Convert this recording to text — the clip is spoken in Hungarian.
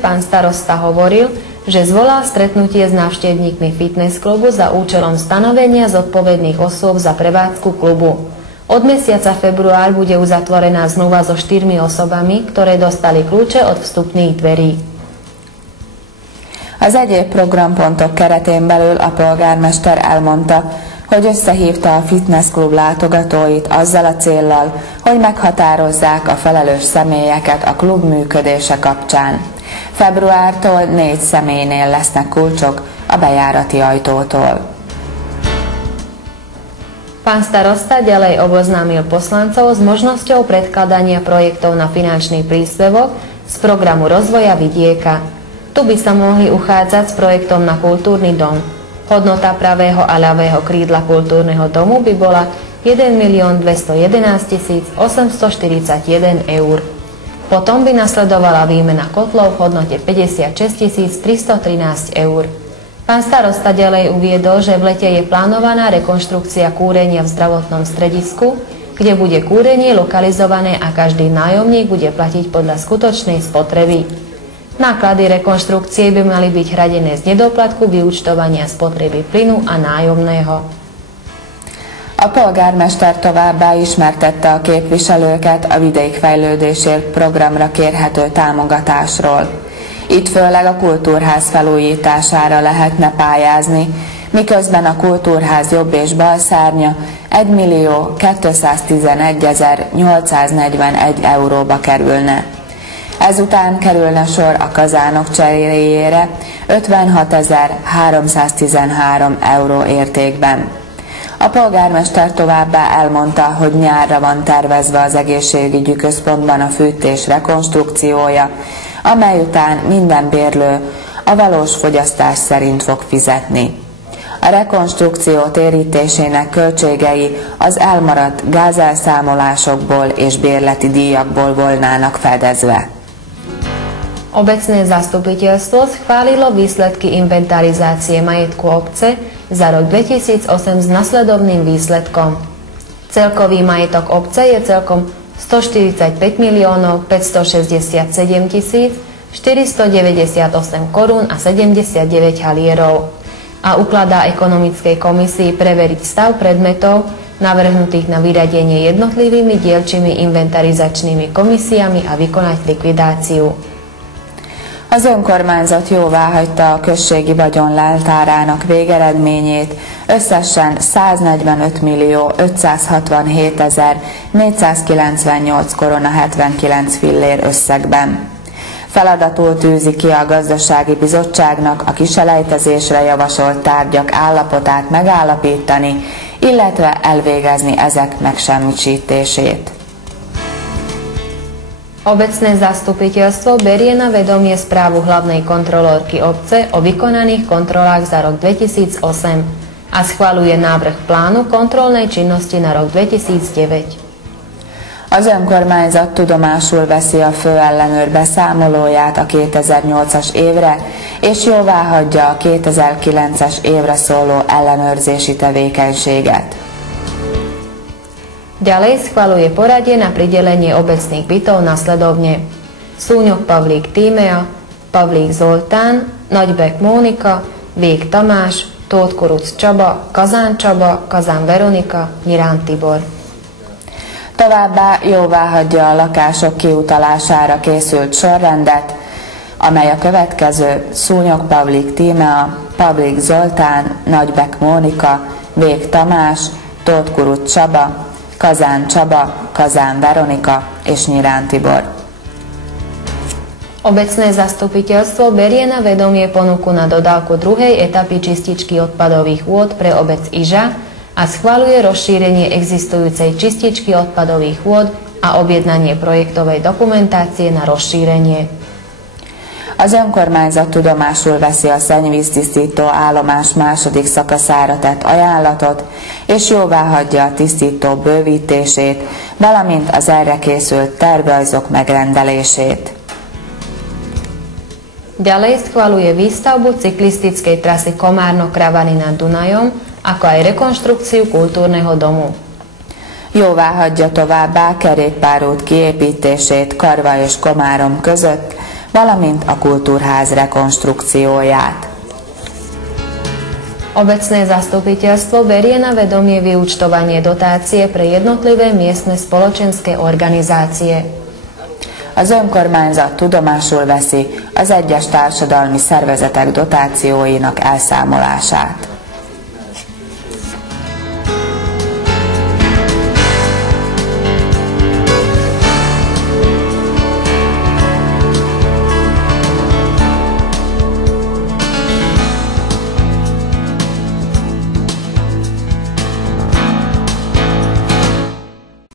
pán starosta hovoril, že zvolal stretnutie s návštevníkmi fitness klubu za účelom stanovenia zodpovedných osôb za prevádzku klubu. Od mesiaca február bude uzatvorená zmluva so 4 osobami, ktoré dostali kľúče od vstupných dverí. Az egyéb programpontok keretén belül a polgármester elmondta, hogy összehívta a fitnessklub látogatóit azzal a céllal, hogy meghatározzák a felelős személyeket a klub működése kapcsán. Februártól 4 személynél lesznek kulcsok a bejárati ajtótól. Pán starosta ďalej oboznámil poslancov s možnosťou predkladania projektov na finančný príspevok z programu rozvoja vidieka. Tu by sa mohli uchádzať s projektom na kultúrny dom. Hodnota pravého a ľavého krídla kultúrneho domu by bola 1 211 841 eur. Potom by nasledovala výmena kotlov v hodnote 56 313 eur. Pán starosta ďalej uviedol, že v lete je plánovaná rekonštrukcia kúrenia v zdravotnom stredisku, kde bude kúrenie lokalizované a každý nájomník bude platiť podľa skutočnej spotreby. Náklady rekonštrukcie by mali byť hradené z nedoplatku vyúčtovania spotreby plynu a nájomného. A polgármester továbbá ismertette a képviselőket a vidékfejlődésért programra kérhető támogatásról. Itt főleg a kultúrház felújítására lehetne pályázni, miközben a kultúrház jobb és bal szárnya 1 211 841 euróba kerülne. Ezután kerülne sor a kazánok cseréjére 56 313 euró értékben. A polgármester továbbá elmondta, hogy nyárra van tervezve az egészségügyi központban a fűtés rekonstrukciója, amely után minden bérlő a valós fogyasztás szerint fog fizetni. A rekonstrukció térítésének költségei az elmaradt gázelszámolásokból és bérleti díjakból volnának fedezve. Obecné zastupiteľstvo schválilo výsledky inventarizácie majetku obce za rok 2008 s nasledovným výsledkom. Celkový majetok obce je celkom 145 567 498 korún a 79 halierov a ukladá ekonomickej komisii preveriť stav predmetov navrhnutých na vyradenie jednotlivými dielčími inventarizačnými komisiami a vykonať likvidáciu. Az önkormányzat jóváhagyta a községi vagyon leltárának végeredményét összesen 145 567 498 korona 79 fillér összegben. Feladatul tűzi ki a gazdasági bizottságnak a kiselejtezésre javasolt tárgyak állapotát megállapítani, illetve elvégezni ezek megsemmisítését. Obecné zastupiteľstvo berie na vedomie správu hlavnej kontrolórky obce o vykonaných kontrolách za rok 2008 a schvaľuje návrh plánu kontrolnej činnosti na rok 2009. Az önkormányzat tudomásul veszi a főellenőr beszámolóját a 2008-as évre, és jóváhagyja a 2009-es évre szóló ellenőrzési tevékenységet. Ďalej schvaľuje poradie na pridelenie obecných bytov nasledovne: Súňok Pavlík Tímea, Pavlík Zoltán, Nagybek Mónika, Vég Tamás, Tóth Kuruc Csaba, Kazán Csaba, Kazán Veronika, Nyirán Tibor. Továbbá jóváhagyja a lakások kiutalására készült sorrendet, amely a következő: Szúnyog Pavlík Tímea, Pavlík Zoltán, Nagybek Mónika, Vég Tamás, Tóth Kuruc Csaba, Kazán Csaba, Kazán Veronika és Nyirán Tibor. Obecné zastupiteľstvo berie na vedomie ponuku na dodávku druhej etapy čističky odpadových vôd pre obec Iža a schvaľuje rozšírenie existujúcej čističky odpadových vôd a objednanie projektovej dokumentácie na rozšírenie. Az önkormányzat tudomásul veszi a szennyvíztisztító állomás második szakaszára tett ajánlatot, és jóváhagyja a tisztító bővítését, valamint az erre készült tervrajzok megrendelését. Ďalej schvaľuje výstavbu cyklistickej trasy Komárno-Kravany nad Dunajom, ako aj rekonštrukciu kultúrneho domu. Jóváhagyja továbbá kerékpárút kiépítését Karva és Komárom között, valamint a kultúrház rekonštrukcióját. Obecné zastupiteľstvo berie na vedomie vyúčtovanie dotácie pre jednotlivé miestne spoločenské organizácie. Az önkormányzat tudomásul veszi az egyes társadalmi szervezetek dotációinak elszámolását.